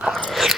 Thank you.